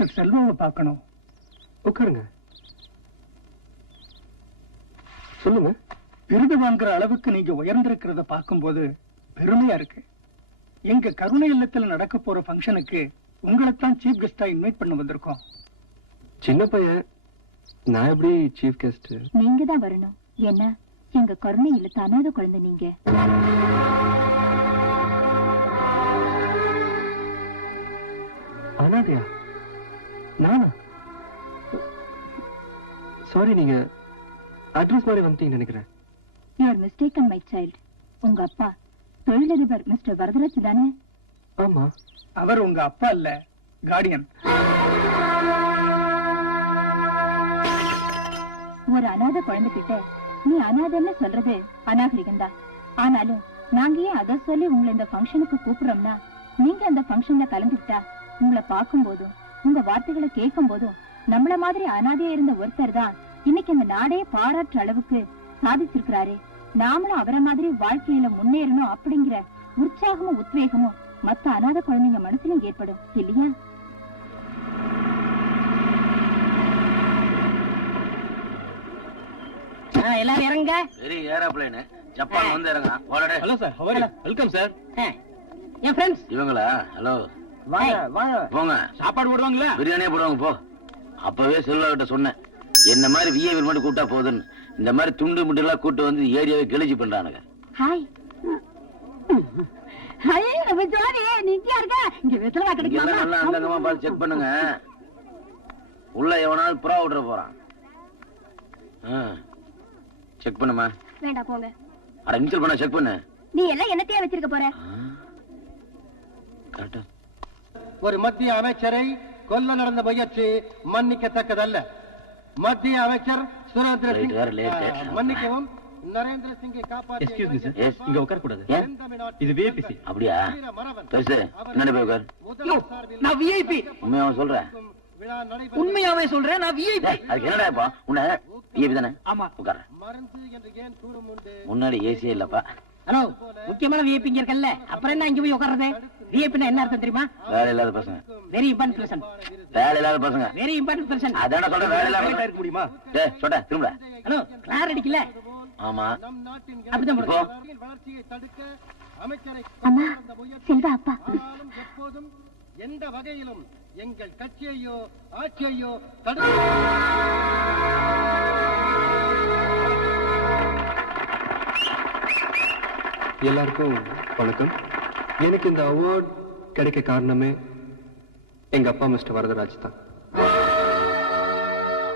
Mister செல்வாவை பார்க்கணும். உட்காருங்க. சொல்லுங்க. விருது வாங்குற அளவுக்கு நீங்க உயர்ந்திருக்கிறத பார்க்கும்போது பெருமையா இருக்கு. எங்க கருணை இல்லத்துல நடக்க போற ஃபங்க்ஷனுக்கு உங்களைத்தான் சீஃப் கெஸ்டா இன்வைட் பண்ண வந்திருக்கோம். சின்ன பையன், நான் எப்படி சீஃப் கெஸ்ட்? நீங்க தான் வரணும். என்ன, எங்க கருணை இல்ல அனாத குழந்தை நீங்க. அனாதையா? நானா? சாரி, நீங்க அட்ரஸ் மாதிரி வந்துட்டீங்க நினைக்கிறேன். You are mistaken my child. உங்க அப்பா தொழிலதிபர் மிஸ்டர் வரதராஜ் தானே? ஆமா. அவர் உங்க அப்பா இல்ல, கார்டியன். ஒரு அனாத குழந்தைகிட்ட நீ அனாதைன்னு சொல்றது அநாகரிகம் தான். ஆனாலும் நாங்க ஏன் அதை சொல்லி உங்களை இந்த ஃபங்க்ஷனுக்கு கூப்பிடுறோம்னா, நீங்க அந்த ஃபங்க்ஷன்ல கலந்துக்கிட்டா உங்களை பார்க்கும் போதும் உங்க வார்த்தைகளை கேட்கும் போதும் நம்மள மாதிரி அனாதையா இருந்த ஒருத்தர் தான் இன்னைக்கு இந்த நாடே பாராட்டுற அளவுக்கு சாதிச்சிருக்கிறாரு. நாமளும் அவரை மாதிரி வாழ்க்கையில முன்னேறணும் அப்படிங்கிற உற்சாகமும் உத்வேகமும் மத்த அனாத குழந்தைங்க மனசுலயும் ஏற்படும் இல்லையா? எல்லாரும் இறங்க. வெரி ஏரோப்ளேன் ஜப்பான் வந்து இறங்க. Hello sir, how are you? Welcome sir. N friends இவங்களா? ஹலோ, வாங்க வாங்க. போங்க. சாப்பாடு போடுவாங்களா? பிரியாணியே போடுவாங்க. போ. அப்பவே செல்வா கிட்ட சொன்னேன், என்ன மாதிரி விஐபி மட்டும் கூட்டா போதுன்னு. இந்த மாதிரி துண்டு முட்டு எல்லாம் கூட்டு வந்து ஏரியாவை கிழிச்சு பண்றானுங்க. ஹாய் ஹாய், நம்ம ஜோடி நீங்க இருக்க இங்க வெத்தலை கிடைக்குமா? நல்லா அந்தங்கமா பார்த்து செக் பண்ணுங்க. உள்ள எவனாலும் புறா விட்டுற போறான். செக் பண்ணுமா? வேண்டாம் போங்க. அட இன்சல் பண்ண செக் பண்ணு. நீ எல்லாம் என்னத்தையா வச்சிருக்க போற? கரெக்டா. ஒரு மத்திய அமைச்சரை கொல்ல நடந்த முயற்சி மன்னிக்கத்தக்கதல்ல. மத்திய அமைச்சர் சுரேந்திர சிங் மன்னிக்கவும். நரேந்திர சிங்கை காப்பாற்ற இங்க உட்கார கூடாது. இது விஐபி. அப்படியா? பெருசு என்னடி போய் உட்கார். நான் விஐபி. உண்மையாவே சொல்றேன். உண்மையாவே சொல்றேன், நான் விஐபி. அதுக்கு என்னடா இப்போ உன்ன விஐபி தானே? ஆமா. உட்கார. முன்னாடி ஏசியே இல்லப்பா. ஹலோ, முக்கியமான விஐபி இங்க இருக்கல்ல, அப்புறம் என்ன இங்க போய் உட்கார்றது? விஐபினா என்ன அர்த்தம் தெரியுமா? வேலை இல்லாத பசங்க. Very important person. வேலை இல்லாத பசங்க. Very important person. அதான சொல்ற. வேலை இல்லாத இருக்க முடியுமா? டேய் சொட திரும்புடா. ஹலோ, கிளார் அடிக்கல. ஆமா. அப்படிதான் இப்போ வளர்ச்சியை தடுக்க அமைச்சரை அம்மா, செல்வா அப்பா. எப்போதும் எந்த வகையிலும் எங்கள் கட்சியையோ ஆட்சியையோ தடுக்க. எல்லாருக்கும் வணக்கம். எனக்கு இந்த அவார்ட் கிடைக்க காரணமே எங்க அப்பா மிஸ்டர் வரதராஜ் தான்.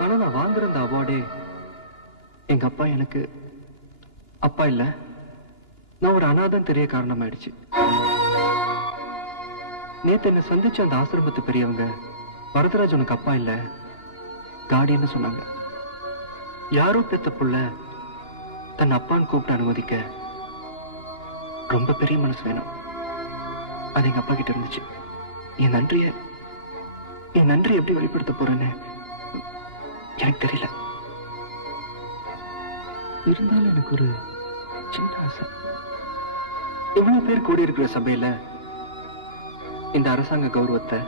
ஆனா நான் வாங்குற இந்த அவார்டே எங்க அப்பா எனக்கு அப்பா இல்ல, நான் ஒரு அனாதன் தெரிய காரணமாயிடுச்சு. நேத்து என்ன சந்திச்ச அந்த ஆசிரமத்து பெரியவங்க வரதராஜ் உனக்கு அப்பா இல்ல, கார்டியன்னு சொன்னாங்க. யாரோ பெத்த புள்ள தன் அப்பான்னு கூப்பிட்டு அனுமதிக்க ரொம்ப பெரிய மனசு வேணும். அது எங்க அப்பா கிட்ட இருந்துச்சு. என் நன்றி எப்படி வெளிப்படுத்த போறேன்னு எனக்கு தெரியல. இருந்தாலும் எனக்கு ஒரு சின்ன ஆசை. இவ்வளவு பேர் கூடி இருக்கிற சபையில இந்த அரசாங்க கௌரவத்தை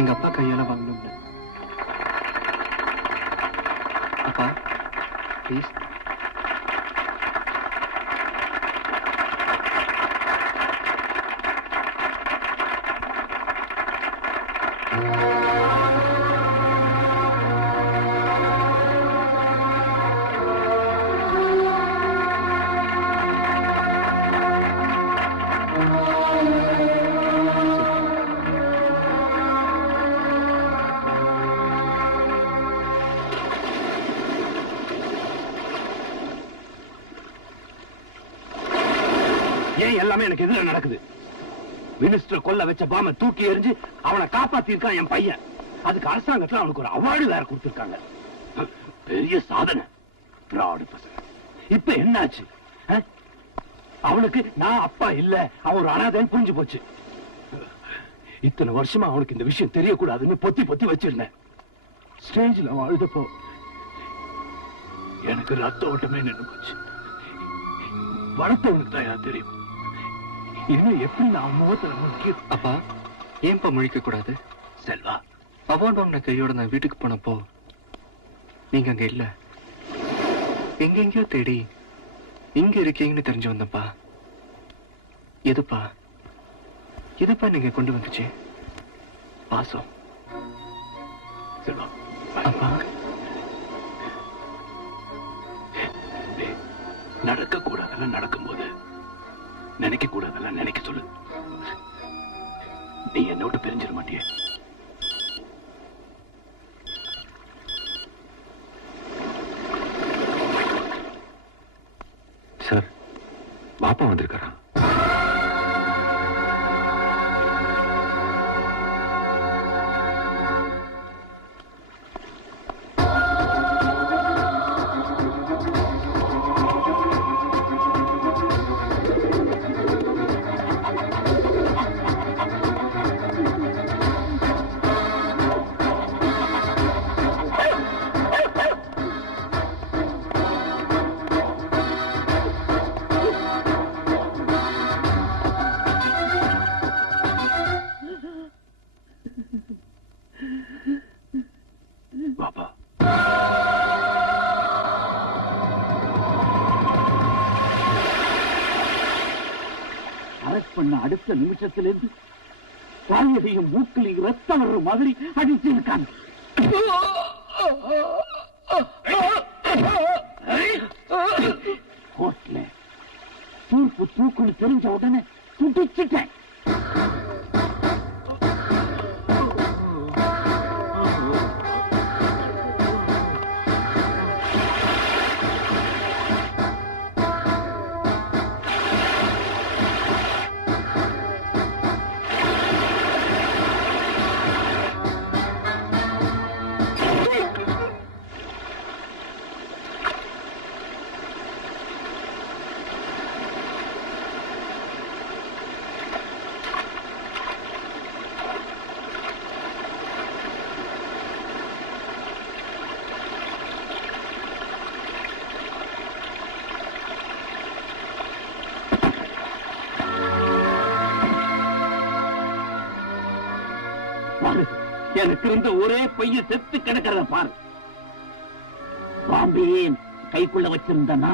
எங்க அப்பா கையால வாங்கணும்னு. அப்பா ப்ளீஸ். ஏன் எல்லாமே எனக்கு எதிர நடக்குது? மினிஸ்டர் கொல்ல வச்ச பாம தூக்கி எறிஞ்சு அவனை காப்பாத்திருக்கான் என் பையன். அதுக்கு அரசாங்கத்துல அவனுக்கு ஒரு அவார்டு வேற கொடுத்திருக்காங்க. பெரிய சாதனை. இப்ப என்னாச்சு? அவனுக்கு நான் அப்பா இல்ல, அவன் ஒரு அனாதைன்னு புரிஞ்சு போச்சு. இத்தனை வருஷமா அவனுக்கு இந்த விஷயம் தெரியக்கூடாதுன்னு பொத்தி பொத்தி வச்சிருந்தேன். ஸ்டேஜ்ல அவன் அழுதப்போ எனக்கு ரத்த ஓட்டமே நின்று போச்சு. வளர்த்தவனுக்கு தான் தெரியும். இனிமே எப்படி நான் முகத்துல முக்கிய. அப்பா ஏன்பா முழிக்க கூடாது? செல்வா, அவார்ட் வாங்கின கையோட நான் வீட்டுக்கு போனப்போ நீங்க அங்க இல்ல. எங்கெங்கயோ தேடி இங்க இருக்கீங்கன்னு தெரிஞ்சு வந்தப்பா. எதுப்பா எதுப்பா நீங்க கொண்டு வந்துச்சு? பாசம். செல்வா, அப்பா, நடக்க கூடாதெல்லாம் நடக்கும்போது நினைக்க கூடாதெல்லாம் நினைக்க சொல்லு. நீ என்னோட பிரிஞ்சிட மாட்டிய. சார், பாப்பா வந்திருக்காராம். பாப்பா, அரெஸ்ட் பண்ண அடுத்த நிமிஷத்திலிருந்து காயதையும் மூக்கிலையும் ரத்தம் வர்ற மாதிரி அடிச்சிருக்காங்க. கோர்ட்ல தூக்கு தூக்குன்னு தெரிஞ்ச உடனே துடிச்சிட்டேன். எனக்கு இருந்த ஒரே பையன் செத்து கிடக்கிறத பாரு. பாம்பேயே கைக்குள்ள வச்சிருந்தனா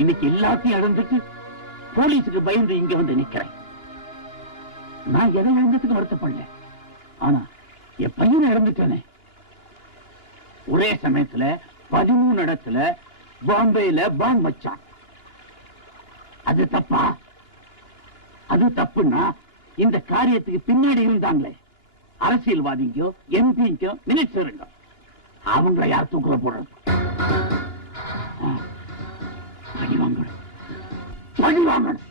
இன்னைக்கு எல்லாத்தையும் இழந்துட்டு போலீஸுக்கு பயந்து இங்க வந்து நிக்கிறேன். நான் எதை இழந்ததுக்கு வருத்தப்படல, ஆனா என் பையனை இழந்துட்டேனே. ஒரே சமயத்துல 13 இடத்துல பாம்பேல பாம்பு வச்சான். அது தப்பா? அது தப்புன்னா இந்த காரியத்துக்கு பின்னாடி இருந்தாங்களே அரசியல்வாதிக்கோ எம்பிக்கோ மினிஸ்டருங்க, அவங்களை யார் தூக்குல போடுறது? பழி வாங்கணும், பழி வாங்கணும்.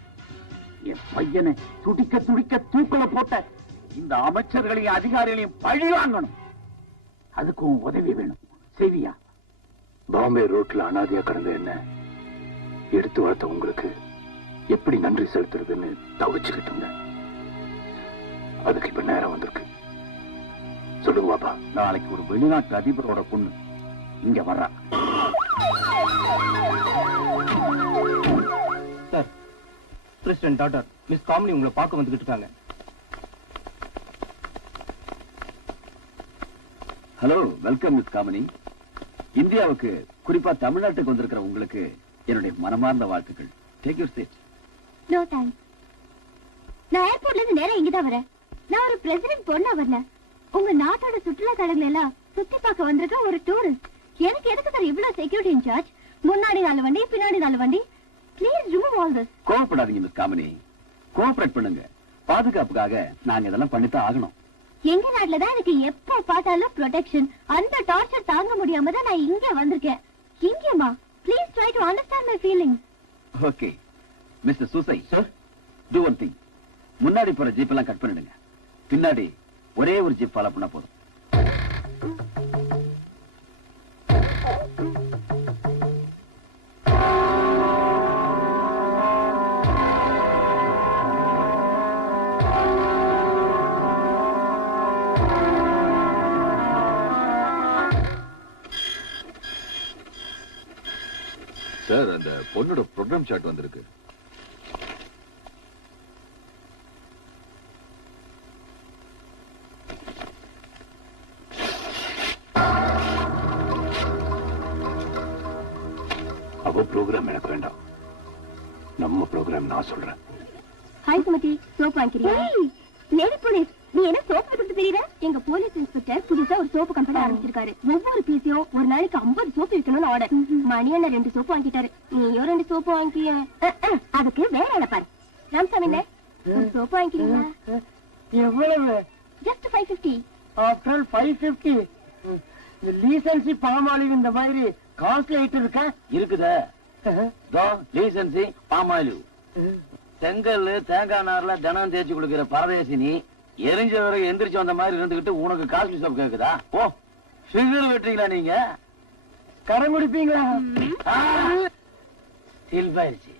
என் பையனை துடிக்க துடிக்க தூக்குல போட்ட இந்த அமைச்சர்களையும் அதிகாரிகளையும் பழி வாங்கணும். அதுக்கும் உதவி வேணும். சரியா? பாம்பே ரோட்ல அனாதையா கடந்த என்ன எடுத்து வளர்த்த உங்களுக்கு எப்படி நன்றி செலுத்துறதுன்னு தவிச்சுக்கிட்டு இருந்தேன். அதுக்கு இப்ப நேரம் வந்திருக்கு. சொல்லுங்க பாப்பா. நாளைக்கு ஒரு வெளிநாட்டு அதிபரோட பொண்ணு இங்க வர்றா. Sir, president doctor miss Kamini உங்களை பார்க்க வந்துகிட்டு இருக்காங்க. Hello, welcome miss Kamini. இந்தியாவுக்கு, குறிப்பா தமிழ்நாட்டுக்கு வந்திருக்கிற உங்களுக்கு என்னுடைய மனமார்ந்த வாழ்த்துக்கள். Take your seat. No thanks. நான் ஏர்போர்ட்ல இருந்து நேரா இங்கதான் வரேன். நான் ஒரு பிரசிடென்ட் பொண்ணா வரல. உங்க நாட்டோட சுற்றுலா தலங்களை எல்லாம் சுத்தி பார்க்க வந்திருக்க ஒரு டூரிஸ்ட். எனக்கு எதுக்கு சார் இவ்வளவு செக்யூரிட்டி இன்சார்ஜ்? முன்னாடி 4 வண்டி, பின்னாடி 4 வண்டி. Please remove all this. கோவப்படாதீங்க மிஸ் காமினி, கோஆபரேட் பண்ணுங்க. பாதுகாப்புக்காக நாங்க இதெல்லாம் பண்ணித்தான் ஆகணும். எங்க நாட்டுல தான் எனக்கு எப்ப பார்த்தாலும் ப்ரொடெக்ஷன். அந்த டார்ச்சர் தாங்க முடியாம தான் நான் இங்க வந்திருக்கேன். இங்கேமா? Please try to understand my feelings. Okay mister Soosai sir, do one thing. முன்னாடி போற ஜீப் எல்லாம் கட் பண்ணிடுங்க. பின்னாடி ஒரே ஒரு ஜீப் ஃபாலோ பண்ணா போதும். சார், அந்த பொண்ணோட ப்ரோக்ராம் சார்ட் வந்திருக்கு. ப்ரோக்ராம் எனக்கு வேண்டாம். நம்ம ப்ரோக்ராம் நான் சொல்றேன். ஹாய் சுமதி, சோப்பு வாங்கிக்கிறியா? லேடி போலீஸ், நீ என்ன சோப்பு விட்டு தெரியற? எங்க போலீஸ் இன்ஸ்பெக்டர் புதுசா ஒரு சோப்பு கம்பெனி ஆரம்பிச்சிருக்காரு. ஒவ்வொரு பீஸையும் ஒரு நாளைக்கு 50 சோப்பு விற்கணும்னு ஆர்டர். மணியண்ண 2 சோப்பு வாங்கிட்டாரு. நீயும் 2 சோப்பு வாங்கிய. அதுக்கு வேற ஆள பாரு. ராமசாமி ஒரு சோப்பு வாங்கிக்கிறீங்களா? எவ்வளவு? ஜஸ்ட் 550. ஆஃப்டர் 550. இந்த லீசன்சி பாமாலிவ் இந்த மாதிரி காஸ்ட்லி ஐட்டம் இருக்கா? இருக்குதே. லீசன்சி பாமாலிவ், செங்கல், தேங்காய் நார்ல தினம் தேய்ச்சி கொடுக்கிற பரதேசினி எரிஞ்ச வரைக்கும் எந்திரிச்சு வந்த மாதிரி இருந்துகிட்டு உனக்கு காஸ்ட்லி சோப் கேக்குதா? ஓ, சிகர் வெட்டுறீங்களா நீங்க? கரம் குடிப்பீங்களா? சில்பாயிருச்சு.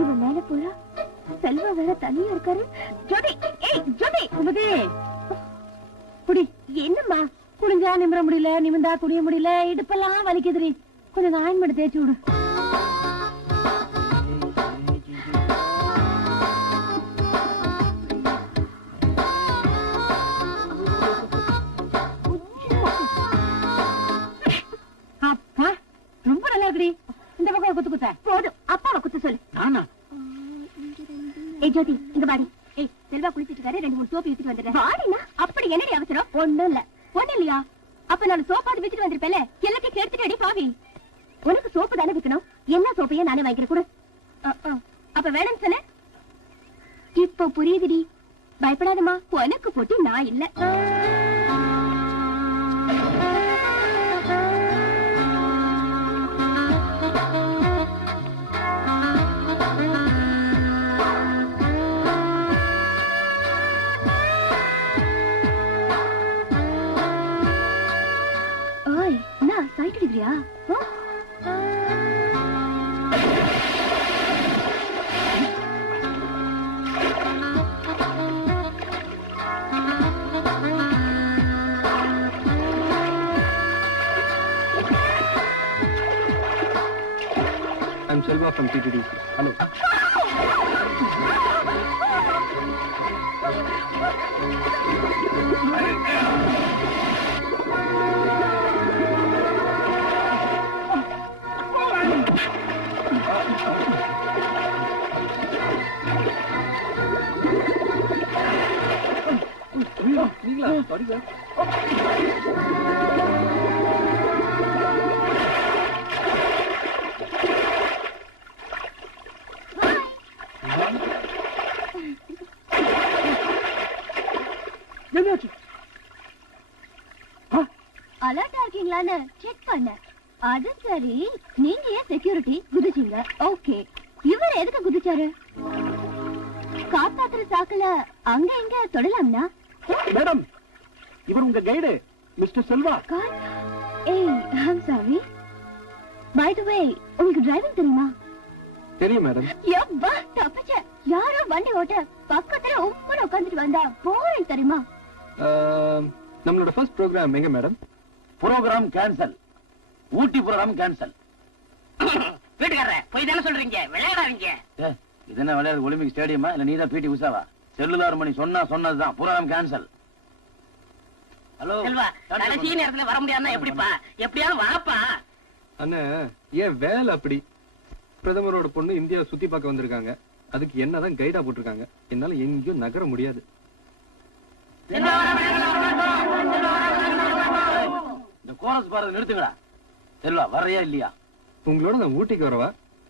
இவன் மேல போறா. செல்வா வேற தனியா இருக்காரு. ஜோதி, ஏய் ஜோதி, சுமதி குடி. என்னம்மா? குடிஞ்சா நிமிர முடியல, நிமிந்தா குடிய முடியல, இடுப்பெல்லாம் வலிக்குதுரி. கொஞ்சம் ஆயின்மெண்ட் தேய்ச்சி விடு. அப்பா ரொம்ப நல்லா இருக்குடி. இந்த பக்கம் குத்து குத்த போதும். அப்பாவை குத்து சொல்லு. நானா? ஏய் ஜோதி, இங்க பாடி. ஏய் செல்வா குளிச்சிட்டு இருக்காரு, 2-3 சோப்பு வித்துட்டு வந்துடுறேன். வாடினா அப்படி என்னடி அவசரம்? ஒண்ணும் இல்லையா? அப்ப நான் சோப்பாது வித்துட்டு வந்திருப்பேல, எல்லாத்தையும் கேட்டுட்டு அடி பாவி. உனக்கு சோப்பு தானே விற்கணும், என்ன சோப்பையே நானே வாங்கிக்கிறேன் கூட. அப்ப வேணும்னு சொன்ன. இப்போ புரியுதுடி. பயப்படாதமா, உனக்கு போட்டி நான் இல்ல. ஓய், நான் சைட் அடிக்கிறியா? I'm Selva from TTDC. Hello. நீங்களா? Sorry sir. அலர்ட்டா இருக்கீங்களான்னு செக் பண்ண. அது சரி, நீங்க ஏன் செக்யூரிட்டி குதிச்சீங்க? ஓகே, இவர் எதுக்கு குதிச்சாரு? காப்பாத்துற சாக்குல அங்க எங்க தொடலாம்னா? மேடம், இவர் உங்க கைடு மிஸ்டர் செல்வா. ஏய், ஐம் சாரி. பை தி வே, உங்களுக்கு டிரைவிங் தெரியுமா? தெரியும் மேடம். யப்பா, தப்பிச்ச. யாரோ வண்டி ஓட்ட பக்கத்துல உம்முன்னு உட்கார்ந்துட்டு வந்தா போறேன் தெரியுமா? நம்மளோட ஃபர்ஸ்ட் ப்ரோக்ராம் எங்க madam? Program cancel. Ooty program cancel. வீட்டுக்காரர போய் தானே சொல்றீங்க, விளையாடாதீங்க. இது என்ன விளையாடு ஒலிம்பிக் ஸ்டேடியமா இல்ல நீதான் பிடி உஷாவா? செல்லுலார் மணி சொன்னதுதான். Program cancel. ஹலோ செல்வா, கடைசி நேரத்துல வர முடியாதுன்னா எப்படிப்பா? எப்படியாவது வாப்பா. அண்ணா, ஏன் வேலை அப்படி? பிரதமரோட பொண்ணு இந்தியாவை சுத்தி பார்க்க வந்திருக்காங்க. அதுக்கு என்னதான் கைடா போட்டிருக்காங்க. என்னால எங்கேயும் நகர முடியாது. இந்த கோரஸ் பாரத நிறுத்துங்களா? செல்வா வர்றையா இல்லையா? உங்களோட நான் ஊட்டிக்கு வரவா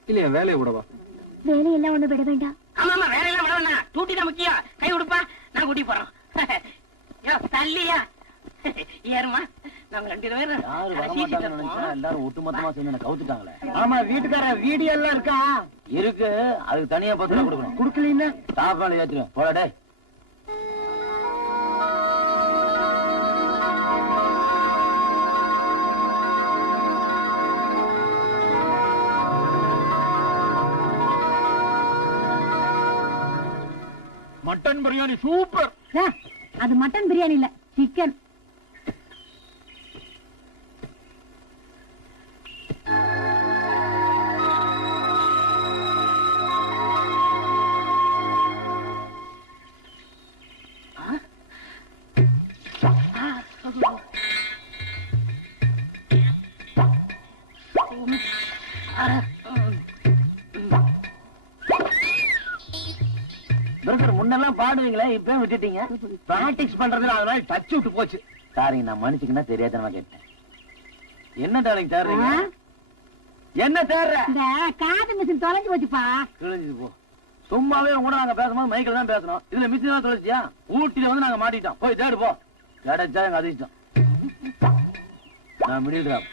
இல்ல என் வேலையை விடவா? வேலையெல்லாம் ஒண்ணு விட வேண்டாம். ஆமா, வேலையெல்லாம் விட வேண்டாம். டூட்டி தான் முக்கியம். கை கொடுப்பா, நான் கூட்டி போறோம். தள்ளியா ஏறுமா? நாங்க 2 பேரும் யாரு வரமாட்டாங்கன்னு நினைச்சா எல்லாரும் ஒட்டுமொத்தமா சேர்ந்து கவுத்துட்டாங்களே. ஆமா, வீட்டுக்கார வீடியோ எல்லாம் இருக்கா? இருக்கு, அதுக்கு தனியா 10 ரூபா கொடுக்கணும். குடுக்கலீன்னா சாப்பாடு ஏத்துறேன் போடா. Mutton biryani super. அது மட்டன் பிரியாணி இல்ல, சிக்கன். ஆடுவீங்களே இப்ப விட்டுட்டீங்க. பிராக்டிஸ் பண்றதுல அதனால டச் விட்டு போச்சு. சாரிங்க, நான் மன்னிச்சுக்கினா தெரியாதனமா கேட்டேன். என்ன தேவைக்கு தேடுறீங்க? என்ன தேடுற? இந்த காது மிஷின் தொலைஞ்சு போச்சுப்பா. கிழிஞ்சு போ. சும்மாவே கூட நாங்க பேசும்போது மைக்கில் தான் பேசணும். இதுல மிஷின் தான் தொலைச்சியா? ஊட்டில வந்து நாங்க மாட்டிட்டோம். போய் தேடு போ. கிடைச்சா எங்க அதிர்ஷ்டம். நான் முடிவுறேன்.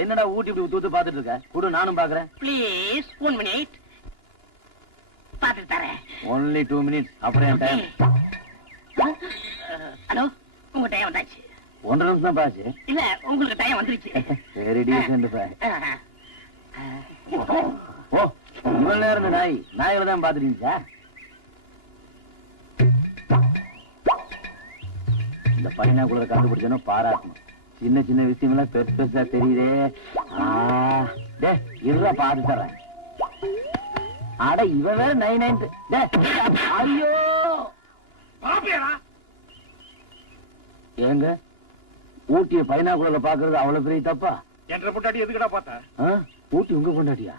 என்னடா ஊட்டி இப்படி தூத்து பாத்துட்டு இருக்க? கூட நானும் பாக்குறேன். ப்ளீஸ் 1 மினிட் பாத்து தரேன். Only 2 minutes. அப்புறம் டைம். ஹலோ, உங்க டைம் வந்தாச்சு. 1.5 நிமிஷம் தான் பாச்சு. இல்ல, உங்களுக்கு டைம் வந்துருச்சு. வெரி டீசென்ட் பாய். ஓ, இவ்வளவு நேரம் இந்த நாய்களை தான் பாத்துட்டீங்க சார். இந்த பையனாக்குள்ள கண்டுபிடிச்சோன்னா பாராட்டணும். சின்ன சின்ன விஷயம் எல்லாம் பெருசு பெருசா தெரியுதே. இருடா பாத்து தர்றேன். அட இவன் வேற 9. ஐயோ ஏங்க, ஊட்டிய பையனாக்குள்ள பாக்குறது அவ்வளவு பெரிய தப்பா? என்ற பொண்டாட்டி எதுக்குடா பார்த்தா? ஊட்டி உங்க பொண்டாட்டியா?